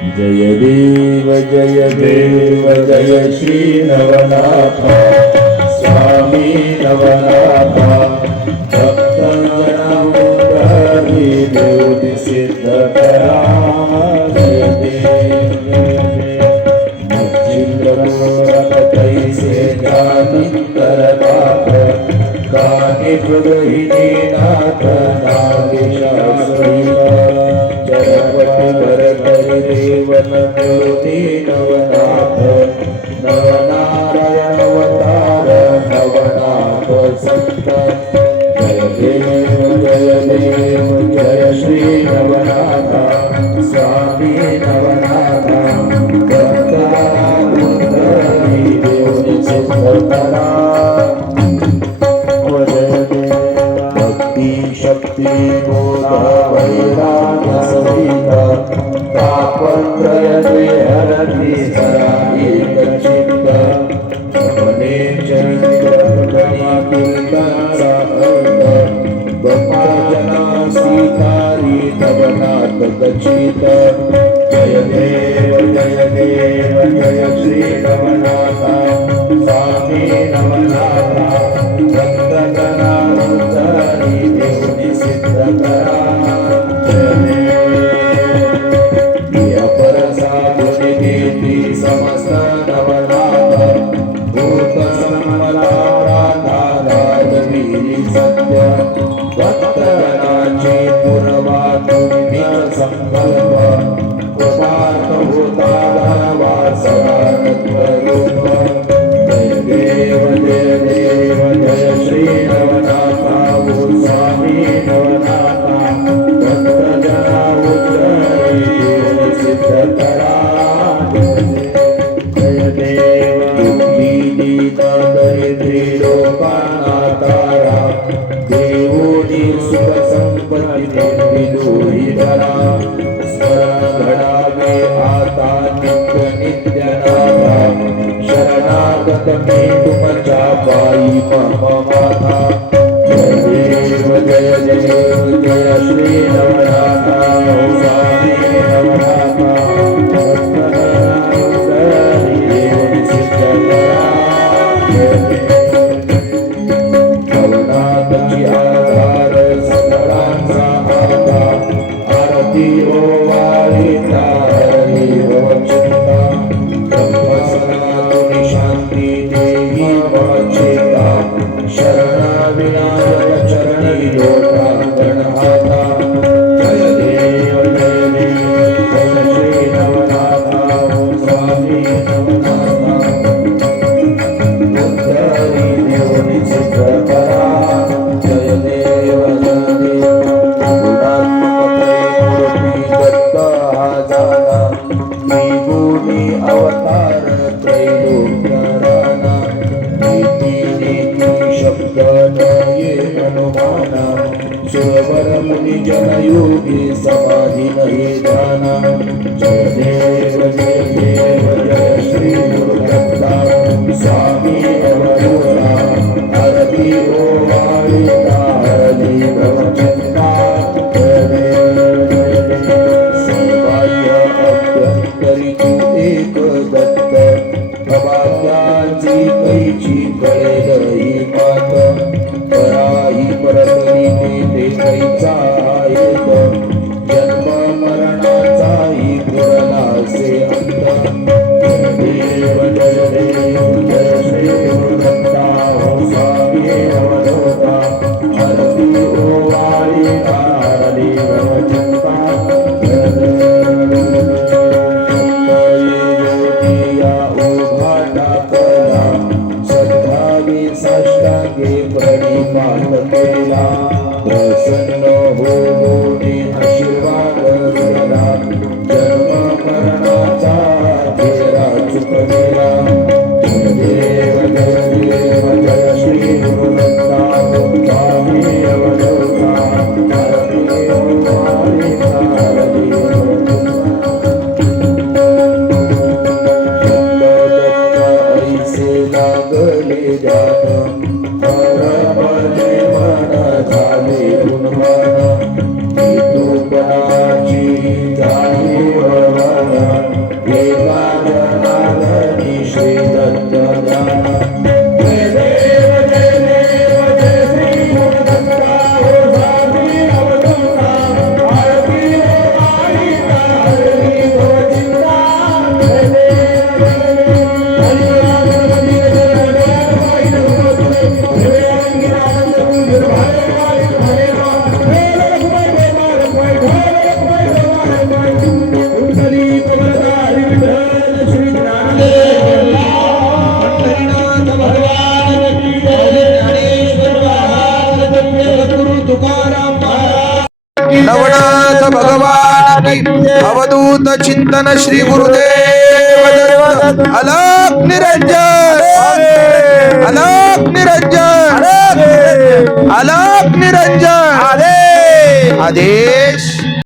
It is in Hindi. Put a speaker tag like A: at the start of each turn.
A: जयदेव जय देव जय श्री नवनाता स्वामी नवनाता सप्तसि तया जय देव नज्जिङ्गतै से जादि तर् कानि गृहिनाथ ज्योति नवनाथ नवनारायण अवतार नवनाथ संत जय देव जय देव जय श्री नवनाथ स्वामी नवनाथ शक्ती बोध वैराग्य सहित सदा एक चित्त मने चरित्र अर्थ भक्तजना स्वीकारी तवनाथ गचित जय जय जय जय श्री नवनाथा। जनयोगी समाधि नहीं ध्याना जय देव जय देव जय श्री स्वामी अवरोरा जय देव जय देव सर्वाय एक दत्त कैची मात। परतरी ते कैचा Thank you.
B: भगवान अवधूत चिंतन श्री गुरुदेव अलोक निरंजन। अलोक निरंजन। अलोक निरंजन। आदेश।